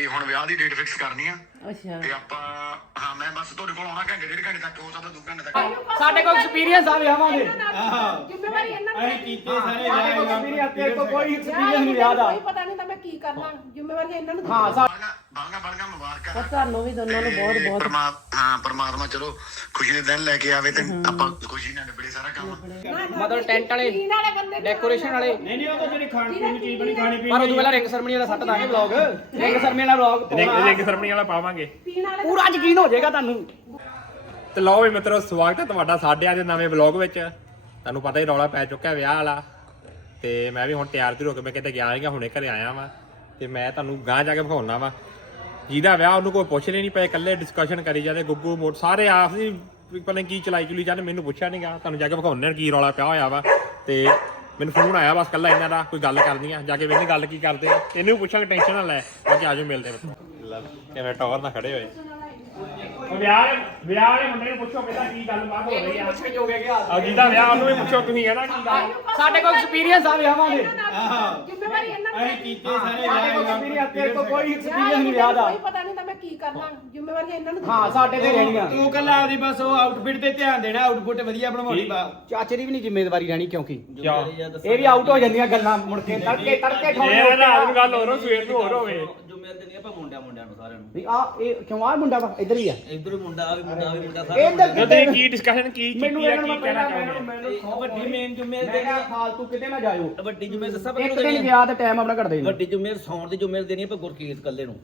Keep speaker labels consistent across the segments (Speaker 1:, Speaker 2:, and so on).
Speaker 1: ਹੁਣ ਵਿਆਹ ਦੀ date fix ਕਰਨੀ ਆ।
Speaker 2: ਅੱਛਾ
Speaker 1: ਤੇ ਆਪਾਂ ਹਾਂ ਮੈਂ ਬਸ ਤੁਹਾਡੇ ਕੋਲ ਆਉਣਾ ਘੰਟੇ ਡੇਢ ਘੰਟੇ ਤੱਕ, ਹੋ ਸਕਦਾ 2 ਘੰਟੇ ਤੱਕ।
Speaker 3: ਸਾਡੇ ਕੋਲ ਐਕਸਪੀਰੀਅੰਸ ਆ ਵਿਆਹਾਂ ਦੇ।
Speaker 4: ਜ਼ਿੰਮੇਵਾਰੀ ਇਹਨਾਂ ਦੀ
Speaker 5: ਅਸੀਂ ਕੀਤੇ ਸਾਰੇ
Speaker 3: ਸਾਡੇ ਕੋਲ
Speaker 5: ਵਿਆਹ
Speaker 3: ਐਕਸਪੀਰੀਅੰਸ, ਤੇਰੇ ਕੋਲ ਕੋਈ ਐਕਸਪੀਰੀਅੰਸ ਨਹੀਂ ਵਿਆਹ ਦਾ।
Speaker 4: ਕੋਈ ਪਤਾ ਨਹੀਂ ਤਾਂ ਮੈਂ ਕੀ ਕਰਨਾ, ਜ਼ਿੰਮੇਵਾਰੀ ਇਹਨਾਂ ਨੂੰ
Speaker 3: ਹਾਂ
Speaker 1: ਬਾਲਗਾ ਮੁਬਾਰਕਾਂ।
Speaker 2: ਪਰ ਤੁਹਾਨੂੰ ਵੀ ਦੋਨਾਂ ਨੂੰ ਬਹੁਤ ਬਹੁਤ
Speaker 1: ਪਰਮਾਤਮਾ ਚਲੋ ਖੁਸ਼ੀ ਦੇ ਦਿਨ ਲੈ ਕੇ ਆਵੇ ਤੇ ਆਪਾਂ ਖੁਸ਼ੀ ਨਾਲ ਨਿਬੜੇ ਸਾਰਾ ਕੰਮ।
Speaker 3: ਮਤਲਬ ਟੈਂਟ ਵਾਲੇ,
Speaker 4: ਪੀਣ ਵਾਲੇ ਬੰਦੇ
Speaker 3: ਡੈਕੋਰੇਸ਼ਨ ਵਾਲੇ।
Speaker 5: ਨਹੀਂ ਉਹ ਤਾਂ ਜਿਹੜੀ ਖਾਣ ਪੀਣ ਦੀ ਚੀਜ਼ ਬਣੀ ਖਾਣੀ ਪੀਣੀ।
Speaker 3: ਪਰ ਉਦੋਂ ਪਹਿਲਾਂ ਰਿੰਗ ਸਰਮਨੀ ਦਾ ਸੱਟ ਦਾਂਗੇ ਵਲੌਗ। ਰਿੰਗ ਸਰਮਨੀ ਵਾਲਾ ਵਲੌਗ
Speaker 6: ਰਿੰਗ ਸਰਮਨੀ ਵਾਲਾ ਪਾਵਾਂਗੇ,
Speaker 4: ਪੀਣ ਵਾਲੇ
Speaker 3: ਪੂਰਾ ਯਕੀਨ ਹੋ ਜਾਏਗਾ ਤੁਹਾਨੂੰ।
Speaker 6: ਤੇ ਲਓ ਵੀ ਮਿੱਤਰੋ, ਸਵਾਗਤ ਹੈ ਤੁਹਾਡਾ ਸਾਡੇ ਅੱਜ ਨਵੇਂ ਵਲੌਗ ਵਿੱਚ। ਤੁਹਾਨੂੰ ਪਤਾ ਹੀ ਰੌਲਾ ਪੈ ਚੁੱਕਾ ਵਿਆਹ ਵਾਲਾ, ਤੇ ਮੈਂ ਵੀ ਹੁਣ ਤਿਆਰ ਹੋ ਕੇ ਮੈਂ ਕਿਤੇ ਗਿਆ ਸੀਗਾ, ਹੁਣੇ ਘਰੇ ਆਇਆ ਵਾਂ। ਤੇ ਮੈਂ ਤੁਹਾਨੂੰ ਗਾਂ ਜਾ ਕੇ ਵਿਖਾਉਣਾ ਵਾ ਜਿਹਦਾ ਵਿਆਹ, ਉਹਨੂੰ ਕੋਈ ਪੁੱਛਣੇ ਨਹੀਂ ਪਏ, ਇਕੱਲੇ ਡਿਸਕਸ਼ਨ ਕਰੀ ਜਾਂਦੇ। ਗੁੱਗੂ ਮੋਟ ਸਾਰੇ ਆਪ ਹੀ ਪਤਾ ਕੀ ਚਲਾਈ ਜਾਂਦੇ, ਮੈਨੂੰ ਪੁੱਛਿਆ ਨਹੀਂ ਗਾ। ਤੁਹਾਨੂੰ ਜਾ ਕੇ ਵਿਖਾਉਣੇ ਕੀ ਰੌਲਾ ਪਿਆ ਹੋਇਆ ਵਾ। ਤੇ ਮੈਨੂੰ ਫੋਨ ਆਇਆ ਬਸ ਕੱਲਾ ਇਹਨਾਂ ਦਾ, ਕੋਈ ਗੱਲ ਕਰਨੀ ਆ, ਜਾ ਕੇ ਵੇਖਦੇ ਗੱਲ ਕੀ ਕਰਦੇ ਆ। ਇਹਨੂੰ ਵੀ ਪੁੱਛਾਂਗੇ, ਟੈਨਸ਼ਨ ਨਾ ਲੈ, ਬਾਕੀ ਆਜੋ ਮਿਲਦੇ ਕਿਵੇਂ ਟੌਰ ਨਾਲ ਖੜੇ ਹੋਏ। ਵਿਆਹ ਵਾਲੇ ਮੁੰਡੇ ਨੂੰ ਪੁੱਛੋ ਪਹਿਲਾਂ ਕੀ ਗੱਲਬਾਤ ਹੋ ਰਹੀ ਆ। ਆ ਜਿਹਦਾ ਵਿਆਹ ਉਹਨੂੰ ਵੀ ਪੁੱਛੋ ਤੁਸੀਂ, ਹੈ ਨਾ ਕੀ ਗੱਲ।
Speaker 3: ਸਾਡੇ ਕੋਲ ਐਕਸਪੀਰੀਅੰਸ ਆ ਵਿਆਹਾਂ ਦੇ।
Speaker 4: ਜ਼ਿੰਮੇਵਾਰੀ ਇਹਨਾਂ ਦੀ
Speaker 5: ਅਸੀਂ ਕੀਤੇ ਸਾਰੇ
Speaker 3: ਸਾਡੇ ਕੋਲ
Speaker 5: ਵਿਆਹ
Speaker 3: ਐਕਸਪੀਰੀਅੰਸ, ਤੇਰੇ ਕੋਲ ਕੋਈ ਐਕਸਪੀਰੀਅੰਸ ਨਹੀਂ ਵਿਆਹ ਦਾ।
Speaker 4: ਕੋਈ ਪਤਾ ਨਹੀਂ ਤਾਂ ਮੈਂ ਕੀ ਕਰਨਾ, ਜ਼ਿੰਮੇਵਾਰੀ ਇਹਨਾਂ ਨੂੰ
Speaker 3: ਹਾਂ ਸਾਡੇ ਤੇ ਰਹਿਣੀਆਂ।
Speaker 5: ਤੂੰ ਕੱਲਾ ਆਪਦੀ ਬਸ ਉਹ ਆਊਟਫਿਟ ਤੇ ਧਿਆਨ ਦੇਣਾ, ਆਊਟਫਿਟ ਵਧੀਆ ਬਣਵਾਉਣੀ ਬਾ।
Speaker 3: ਚਾਚੇ ਦੀ ਵੀ ਨਹੀਂ ਜ਼ਿੰਮੇਵਾਰੀ ਰਹਿਣੀ, ਕਿਉਂਕਿ
Speaker 6: ਕਿਆ
Speaker 3: ਇਹ ਵੀ ਆਊਟ ਹੋ ਜਾਂਦੀਆਂ ਗੱਲਾਂ ਮੁੜ ਕੇ ਤੜਕੇ
Speaker 6: ਇਹ ਰਾਤ ਨੂੰ ਗੱਲ ਹੋਰ ਹੋ, ਸਵੇਰ ਨੂੰ ਹੋਰ ਹੋਵੇ।
Speaker 7: ਜੁਮੇਰ ਦੇਣੀ ਆਪਾਂ ਮੁੰਡਿਆਂ ਨੂੰ ਸਾਰਿਆਂ ਨੂੰ।
Speaker 3: ਵੀ ਆ ਇਹ ਕਿਉਂ ਆ ਮੁੰਡਾ ਵਾ ਇੱਧਰ ਹੀ ਆ
Speaker 7: ਇਧਰ ਮੁੰਡਾ ਆ ਵੀ ਮੁੰਡਾ
Speaker 3: ਇੱਧਰ
Speaker 6: ਤੁਸੀਂ ਕੀ ਡਿਸਕਸ਼ਨ ਕੀ
Speaker 3: ਮੈਨੂੰ
Speaker 6: ਕੀਤੀ ਆ,
Speaker 3: ਇਹਨਾਂ
Speaker 6: ਕੀ
Speaker 3: ਨੂੰ
Speaker 6: ਕਹਿਣਾ
Speaker 3: ਪਹਿਲਾਂ
Speaker 6: ਚਾਹੁੰਦੇ?
Speaker 7: ਵੱਡੀ ਮੇਨ ਜੁਮੇਰ
Speaker 3: ਮੈਂ
Speaker 7: ਦੇਣੀ
Speaker 3: ਕਿਹਾ ਫਾਲਤੂ ਕਿਤੇ ਨਾ ਜਾਇਓ।
Speaker 7: ਵੱਡੀ ਜੁਮੇਰ ਦੱਸਾਂ
Speaker 3: ਇੱਕ ਦਿਨ ਵਿਆਹ ਦਾ ਟਾਈਮ ਆਪਣਾ ਕੱਢ ਦੇਣਾ।
Speaker 7: ਵੱਡੀ ਜੁਮੇਰ ਸੌਣ ਦੀ ਜੁਮੇਰ ਦੇਣੀ ਆਪਾਂ ਗੁਰਕੀਰਤ ਕੱਲੇ ਨੂੰ।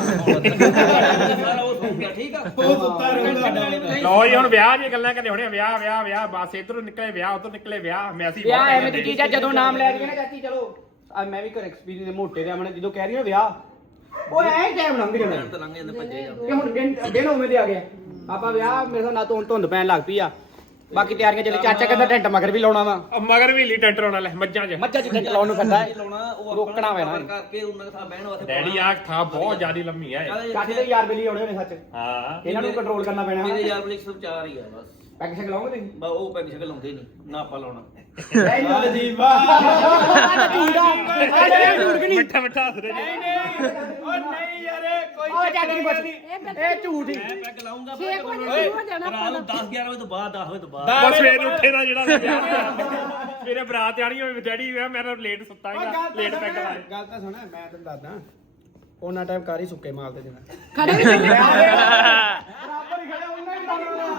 Speaker 7: ਸਾਰਾ ਉਹ ਸੌਂ ਗਿਆ, ਠੀਕ ਆ।
Speaker 5: ਉਹ ਸੁੱਤਾ ਰਹੂਗਾ।
Speaker 6: ਲਓ ਜੀ ਹੁਣ ਵਿਆਹ ਦੀਆਂ ਗੱਲਾਂ ਕਰਦੇ ਹੋਣੇ, ਵਿਆਹ ਬਸ ਇਧਰੋਂ ਨਿਕਲੇ ਵਿਆਹ, ਉਧਰੋਂ ਨਿਕਲੇ ਵਿਆਹ। ਮੈਸੀ
Speaker 3: ਵਿਆਹ ਐਵੇਂ ਦੀ ਚੀਜ਼ ਆ, ਜਦੋਂ ਨਾਮ ਲੈ ਕੇ ਨਾ ਚਾਚੀ ਚਲੋ ਮੈਂ ਵੀ ਕਰ ਐਕਸਪੀਰੀਅੰਸ ਮੋਟੇ ਦੇ ਆਮਣੇ ਜਦੋਂ ਕਹਿ ਰਹੀ ਨਾ ਵਿਆਹ, ਉਹ ਐਂ ਟਾਈਮ ਲੰਘ ਜਾਂਦਾ
Speaker 7: ਤਾਂ ਲੰਘ ਜਾਂਦੇ ਭੱਜੇ ਜਾਂਦੇ।
Speaker 3: ਕਿ ਹੁਣ ਦਿਨ ਉਵੇਂ ਦੇ ਆ ਗਏ ਆਪਾਂ ਵਿਆਹ ਮੇਰੇ ਨਾਲ ਤੋਂ ਧੁੰਦ ਪੈਣ ਲੱਗ ਪਈ ਆ। ਬਾਕੀ ਤਿਆਰੀਆਂ ਚੱਲੀ। ਚਾਚਾ ਕਹਿੰਦਾ ਟੈਂਟ ਮਗਰ ਵੀ ਲਾਉਣਾ ਵਾ,
Speaker 6: ਮਗਰ ਵੀ ਲਈ ਟੈਂਟ ਲਾਉਣਾ ਲੈ ਮੱਝਾਂ 'ਚ।
Speaker 3: ਮੱਝਾਂ 'ਚ ਟੈਂਟ ਲਾਉਣ ਨੂੰ ਪੈਂਦਾ ਹੈ।
Speaker 7: ਲਾਉਣਾ ਉਹ
Speaker 3: ਰੋਕਣਾ ਪੈਣਾ।
Speaker 7: ਕਰਕੇ ਉਹਨਾਂ ਦੇ ਸਾਹ ਬਹਿਣ ਵਾਸਤੇ
Speaker 6: ਡੈਡੀ ਆ ਥਾਂ ਬਹੁਤ ਜ਼ਿਆਦੀ ਲੰਮੀ ਆ ਇਹ।
Speaker 3: ਚਾਚੇ ਦੇ ਯਾਰ ਬੇਲੀ ਆਉਣੇ ਨੇ ਸੱਚ,
Speaker 6: ਹਾਂ
Speaker 3: ਇਹਨਾਂ ਨੂੰ ਕੰਟਰੋਲ ਕਰਨਾ ਪੈਣਾ।
Speaker 7: ਮੇਰੇ ਯਾਰ ਬਲੇ 104 ਹੀ ਆ ਬਸ।
Speaker 3: ਪੈਗ ਸ਼ੈਗ ਲਾਉਂਗੇ ਤੁਸੀਂ?
Speaker 7: ਬਾ ਉਹ ਪੈਗ ਸ਼ਕਲ ਲਾਉਂਦੇ ਨਹੀਂ ਨਾ ਆਪਾਂ ਲਾਉਣਾ।
Speaker 5: ਅਜੀਬ ਆ।
Speaker 6: ਮਿੱਠਾ ਮਿੱਠਾ ਹੱਸ ਰਹੇ ਜੀ।
Speaker 5: ਉਹ ਨਹੀਂ ਯਾਰ ਕੋਈ
Speaker 3: ਉਹ ਚਾਚੀ ਨੂੰ ਪੁੱਛ, ਇਹ ਝੂਠ ਹੀ।
Speaker 7: ਮੈਂ ਪੈਗ ਲਾਉਂਗਾ
Speaker 4: 6 ਵਜੇ ਸ਼ੁਰੂ ਹੋ ਜਾਣਾ
Speaker 7: ਰਾਤ ਨੂੰ 10 11 ਵਜੇ ਤੋਂ ਬਾਅਦ 10 ਵਜੇ ਤੋਂ ਬਾਅਦ।
Speaker 6: ਬਸ ਸਵੇਰ ਨੂੰ ਉੱਠੇ ਨਾ ਜਿਹੜਾ ਸਵੇਰੇ ਬਰਾਤ ਆਣੀ ਹੋਵੇ ਡੈਡੀ ਮੇਰਾ ਲੇਟ ਸੁੱਤਾ ਹੈਗਾ, ਲੇਟ ਪੈਗ ਲਾਏ।
Speaker 5: ਗੱਲ ਤਾਂ ਸੁਣ, ਮੈਂ ਤੈਨੂੰ ਦੱਸਦਾ ਉਹਨਾਂ ਟਾਈਮ ਕਰ ਹੀ ਸੁੱਕੇ ਮਾਲ ਤੇ ਦੇਣਾ।
Speaker 4: ਖੜੇ ਵੀ
Speaker 3: ਬਰਾਬਰ ਹੀ ਖੜੇ ਉਹਨਾਂ ਹੀ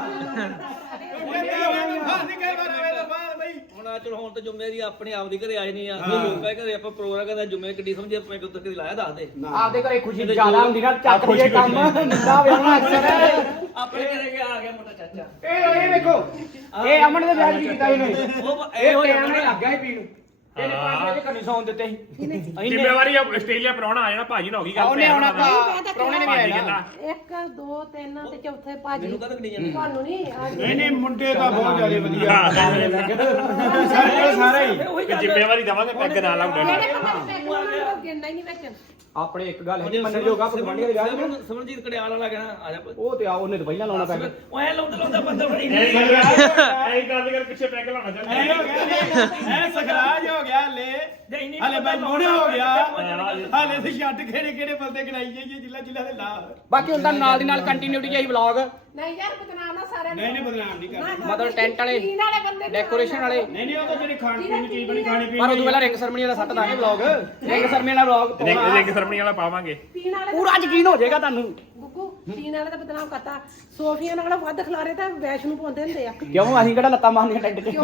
Speaker 7: ਹੁਣ ਆ ਚਲੋ ਹੁਣ ਤਾਂ ਜੁਮੇ ਦੀ ਆਪਣੇ ਆਪ ਦੀ ਘਰੇ ਆਏ ਨਹੀਂ ਆ। ਲੋਕਾਂ ਦੇ ਘਰੇ ਆਪਾਂ ਪ੍ਰੋਗਰਾਮ ਕਰਦਾ ਜੁਮੇ ਕਿੱਡੀ ਸਮਝੇ ਆਪਾਂ ਕਿੱਥੇ ਕਦੀ ਲਾਇਆ ਦੱਸ ਦੇ।
Speaker 3: ਆਪਦੇ ਘਰੇ ਖੁਸ਼ੀ ਜ਼ਿਆਦਾ ਹੁੰਦੀ ਨਾ, ਚੱਕ ਦੇ ਕੰਮ ਨਿੱਕਾ ਵਿਆਹਣਾ ਅਕਸਰ।
Speaker 7: ਆਪਣੇ ਘਰੇ ਗਿਆ ਆ ਗਿਆ ਮੋਟਾ ਚਾਚਾ।
Speaker 3: ਇਹ ਵੇਖੋ, ਇਹ ਅਮਨ ਦੇ ਵਿਆਹ 'ਚ ਵੀ ਕੀਤਾ ਇਹਨੇ।
Speaker 7: ਉਹ
Speaker 3: ਇਹ ਹੋ ਜਾਣਾ ਲੱਗ ਗਿਆ ਹੀ ਪੀਣ ਨੂੰ। ਇਹਨੇ 5 ਵਜੇ ਘਰੇ ਸੌਣ ਦਿੱਤੇ ਸੀ।
Speaker 6: ਜ਼ਿੰਮੇਵਾਰੀ ਆਸਟ੍ਰੇਲੀਆ ਪ੍ਰਾਹੁਣਾ ਆ ਜਾਣਾ, ਭਾਜੀ ਨਾ ਹੋ ਗਈ ਗੱਲ।
Speaker 3: ਉਹਨੇ ਆਉਣਾ, ਪ੍ਰਾਹੁਣੇ ਨੇ ਵੀ
Speaker 6: ਭਾਜੀ
Speaker 3: ਆਉਣਾ।
Speaker 6: ਕਹਿੰਦਾ
Speaker 4: 1 2 3 ਤੇ ਚੌਥੇ ਭਾਜੀ
Speaker 7: ਮੈਨੂੰ ਕਦੋਂ ਗੜੀ ਜਾਂਦੀ
Speaker 4: ਤੁਹਾਨੂੰ ਨਹੀਂ
Speaker 5: ਨਹੀਂ ਨਹੀਂ ਮੁੰਡੇ ਤਾਂ ਬਹੁਤ ਜ਼ਿਆਦਾ ਵਧੀਆ ਸਾਰੇ ਸਾਰੇ ਹੀ।
Speaker 6: ਕਿ ਜ਼ਿੰਮੇਵਾਰੀ ਦਵਾਂਗੇ ਪੈਗ ਨਾਲ ਲਾਉਂਦੇ ਨੇ।
Speaker 4: ਜਿਹੜੇ ਬੰਦੇ ਪੈਕ ਲਾਉਣਾ ਉਹ ਗਿਣਨਾ ਹੀ ਨਹੀਂ ਵਿੱਚ।
Speaker 3: ਆਪਣੇ ਇੱਕ ਗੱਲ ਹੈ ਮੰਨਣ ਜੋਗਾ ਗਵਾਂਢੀ ਦੇ ਵਿਆਹ 'ਚ
Speaker 7: ਸਿਮਰਨਜੀਤ ਕੜਿਆਲ ਵਾਲਾ ਕਹਿਣਾ ਆ ਜਾ।
Speaker 3: ਉਹ ਤੇ ਆ ਉਹਨੇ ਤਾਂ ਪਹਿਲਾਂ ਲਾਉਣਾ ਪੈਗਾ।
Speaker 7: ਉਹ ਐ ਲਾਉਂਦਾ ਬੰਦਾ ਬੜੀ
Speaker 6: ਐਂ ਗੱਲ ਕਰ ਪਿੱਛੇ ਪੈਗ ਲਾਉਣਾ
Speaker 5: ਐ
Speaker 6: ਚਾਹੁੰਦੇ।
Speaker 5: ਹੋ ਗਿਆ ਐ ਸਖਰਾਜ ਹੋ ਗਿਆ ਹਲੇ ਬਲਮੋੜ ਹੋ ਗਿਆ। ਹਲੇ ਤੇ ਛੱਡ ਕਿਹੜੇ ਬੰਦੇ ਗਣਾਈ ਜਾਈਏ ਜ਼ਿਲ੍ਹਾ ਦੇ ਲਾ।
Speaker 3: ਬਾਕੀ ਹੁਣ ਤਾਂ ਨਾਲ ਦੀ ਨਾਲ ਕੰਟੀਨਿਊਟੀ ਜਾਈ ਵਲੌਗ।
Speaker 4: ਨਹੀਂ ਯਾਰ ਬਦਨਾਮ ਨਾ ਸਾਰਿਆਂ ਨੂੰ।
Speaker 5: ਨਹੀਂ ਬਦਨਾਮ ਨਹੀਂ ਕਰਨਾ।
Speaker 3: ਮਤਲਬ ਟੈਂਟ ਵਾਲੇ,
Speaker 4: ਪੀਣ ਵਾਲੇ ਬੰਦੇ
Speaker 3: ਡੈਕੋਰੇਸ਼ਨ ਵਾਲੇ।
Speaker 5: ਨਹੀਂ ਉਹ ਤਾਂ ਜਿਹੜੀ ਖਾਣ ਪੀਣ ਦੀ ਚੀਜ਼ ਬਣੀ ਖਾਣੀ ਪੀਣੀ।
Speaker 3: ਪਰ ਉਦੋਂ ਪਹਿਲਾਂ ਰਿੰਗ ਸਰਮਨੀ ਦਾ ਸੱਟ ਦਾਂਗੇ ਵਲੌਗ। ਰਿੰਗ ਸਰਮਨੀ ਵਾਲਾ ਵਲੌਗ
Speaker 6: ਰਿੰਗ ਸਰਮਨੀ ਵਾਲਾ ਪਾਵਾਂਗੇ,
Speaker 4: ਪੀਣ ਵਾਲੇ
Speaker 3: ਪੂਰਾ ਯਕੀਨ ਹੋ ਜਾਏਗਾ ਤੁਹਾਨੂੰ।
Speaker 4: ਗੁੱਗੂ ਪੀਣ ਵਾਲੇ ਦਾ ਬਦਨਾਮ ਕਰਤਾ। ਸੋਫੀਆਂ ਨਾਲ ਵੱਧ ਖਿਲਾਰੇ ਤਾਂ ਵੈਸ਼ਨੂੰ ਪਾਉਂਦੇ ਹੁੰਦੇ ਆ।
Speaker 3: ਕਿਉਂ ਅਸੀਂ ਕਿਹੜਾ ਲੱਤਾਂ ਮਾਰਨੀਆਂ ਟੈਂਟ 'ਚ?